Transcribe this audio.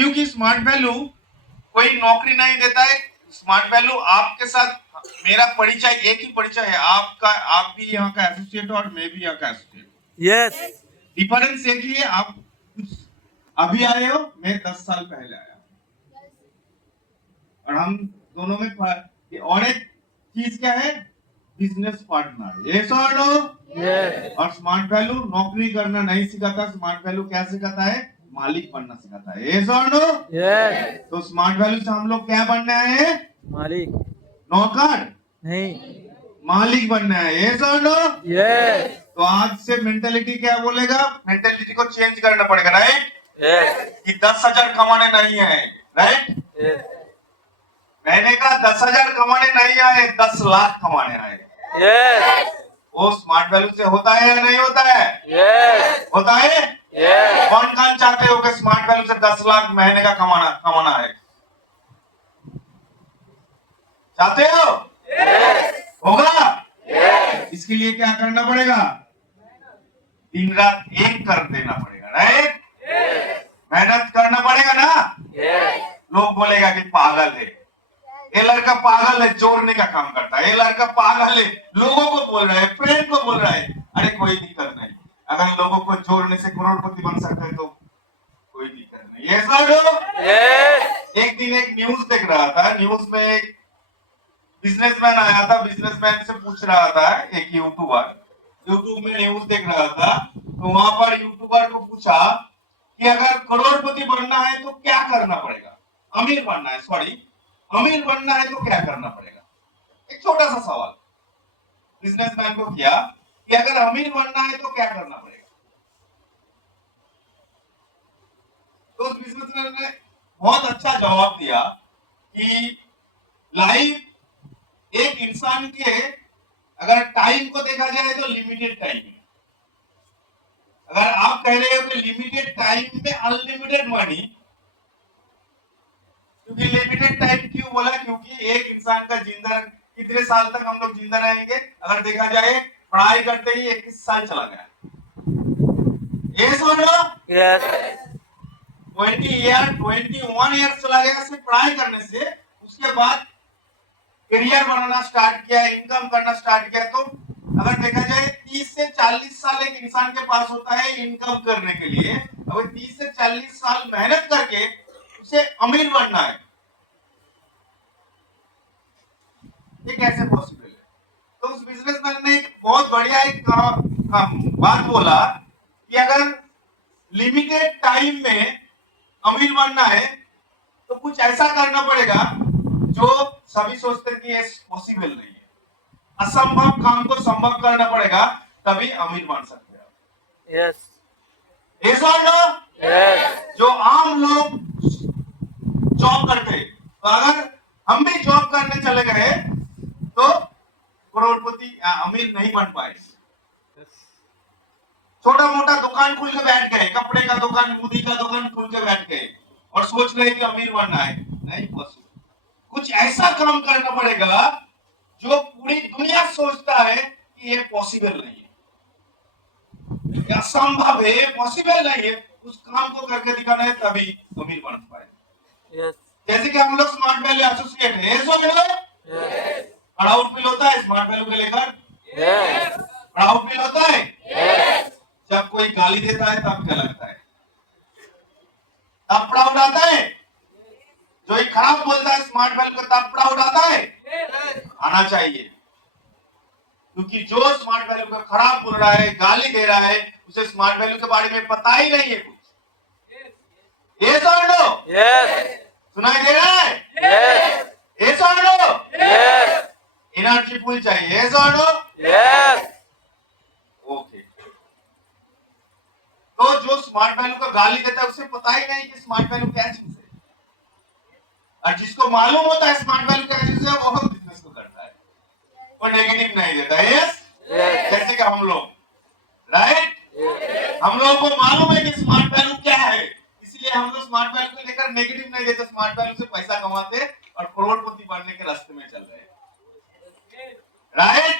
क्योंकि smart value कोई नौकरी नहीं देता है। स्मार्ट वैल्यू आपके साथ मेरा परिचय एक ही परिचय है, आपका, आप भी यहाँ का एसोसिएट और मैं भी यहाँ का एसोसिएट। यस डिफरेंस एक ही है, आप कुछ अभी आए हो, मैं 10 साल पहले आया हूँ। और हम दोनों में और एक चीज क्या है, बिजनेस पार्टनर। यस और नो? यस और स्मार्ट वैल्यू नौकरी करना नहीं सिखाता, स्मार्ट वैल्यू क्या सिखाता है, मालिक बनना सिखाता है। यस और नो? यस तो स्मार्ट वैल्यू से हम लोग क्या बनने आए हैं, मालिक नौकर नहीं। मालिक बनना है। यस और नो? यस तो आज से मेंटेलिटी क्या बोलेगा, मेंटेलिटी को चेंज करना पड़ेगा, राइट? यस कि 10,000 कमाने नहीं है, राइट? यस मैंने कहा 10,000 कमाने नहीं आए, 10 लाख कमाने आए। यस वो स्मार्ट वैल्यू से होता है या नहीं होता है? यस होता है। यस कौन चाहते हो कि स्मार्ट वैल्यू से 10 लाख महीने का कमाना है? चाहते हो? होगा। इसके लिए क्या करना पड़ेगा, दिन रात एक कर देना पड़ेगा, राइट? मेहनत करना पड़ेगा ना। लोग बोलेगा कि पागल है, ये लड़का पागल है, चोरने का काम करता है, ये लड़का पागल है, लोगों को बोल रहा है, फ्रेंड को बोल रहा है। अरे कोई दिक्कत नहीं, अगर लोगों को चोरने से करोड़पति बन सकते हैं तो कोई दिक्कत नहीं। ये सर एक दिन एक न्यूज देख रहा था, न्यूज में एक बिजनेसमैन आया था, बिजनेसमैन से पूछ रहा था एक यूट्यूबर, यूट्यूब में न्यूज देख रहा था, तो वहां पर यूट्यूबर को पूछा कि अगर करोड़पति बनना है तो क्या करना पड़ेगा, अमीर बनना है, सॉरी अमीर बनना है तो क्या करना पड़ेगा। एक छोटा सा सवाल बिजनेसमैन को किया कि अगर अमीर बनना है तो क्या करना पड़ेगा। तो उस बिजनेसमैन ने बहुत अच्छा जवाब दिया कि लाइफ एक इंसान के, अगर टाइम को देखा जाए तो लिमिटेड टाइम है। अगर आप कह रहे हो कि लिमिटेड टाइम में अनलिमिटेड मनी, क्योंकि लिमिटेड टाइम क्यों बोला, क्योंकि एक इंसान का जिंदा कितने साल तक हम लोग जिंदा रहेंगे, अगर देखा जाए पढ़ाई करते ही 21 साल चला गया। ये सुनो, यस 21 ईयर चला गया सिर्फ पढ़ाई करने से। उसके बाद करियर बनाना स्टार्ट किया, इनकम करना स्टार्ट किया। तो अगर देखा जाए 30 से 40 साल एक इंसान के पास होता है इनकम करने के लिए। अगर 30 से 40 साल मेहनत करके उसे अमीर बनना है, ये कैसे पॉसिबल है? तो उस बिजनेसमैन ने एक बहुत बढ़िया एक बात बोला कि अगर लिमिटेड टाइम में अमीर बनना है तो कुछ ऐसा करना पड़ेगा जो सभी सोचते हैं कि ये पॉसिबल नहीं है। असंभव काम को संभव करना पड़ेगा, तभी अमीर बन सकते हैं। यस ऐसा ना जो आम लोग जॉब करते, तो अगर हम भी जॉब करने चले गए तो करोड़पति अमीर नहीं बन पाए। छोटा मोटा दुकान खुल के बैठ गए, कपड़े का दुकान, मुदी का दुकान खुल के बैठ गए और सोच रहे कि अमीर बनना है, नहीं पॉसिबल। कुछ ऐसा काम करना पड़ेगा जो पूरी दुनिया सोचता है कि ये पॉसिबल नहीं है, क्या संभव है, पॉसिबल नहीं है, उस काम को करके दिखाना है, तभी अमीर बन पाए। यस जैसे कि हम लोग स्मार्ट वैल्यू एसोसिएट है, प्राउड फील होता है स्मार्ट वैल्यू को लेकर, प्राउड फील होता है। जब कोई गाली देता है तब क्या लगता है, तब प्राउड आता है। जो एक खराब बोलता है स्मार्ट वैल्यू को, तब प्राउड आता है, आना चाहिए। क्योंकि जो स्मार्ट वैल्यू को खराब बोल रहा है, गाली दे रहा है, उसे स्मार्ट वैल्यू के बारे में पता ही नहीं है कुछ। ये और नो? सुनाई दे रहा है? ये और नो? एनर्जी फुल चाहिए। ये और नो? ओके। तो जो स्मार्ट वैल्यू को गाली देता है उसे पता ही नहीं कि स्मार्ट वैल्यू क्या चीज है, और जिसको मालूम होता है स्मार्ट वैल्यू क्या चीज है, वो हम बिजनेस को करता है, वो नेगेटिव नहीं देता है। यस, जैसे कि हम लोग, राइट, हम लोगों को मालूम है कि स्मार्ट वैल्यू क्या है, इसलिए हम लोग स्मार्ट वैल्यू को लेकर नेगेटिव नहीं देते, स्मार्ट वैल्यू से पैसा कमाते और करोड़पति बनने के रास्ते में चल रहे हैं, राइट।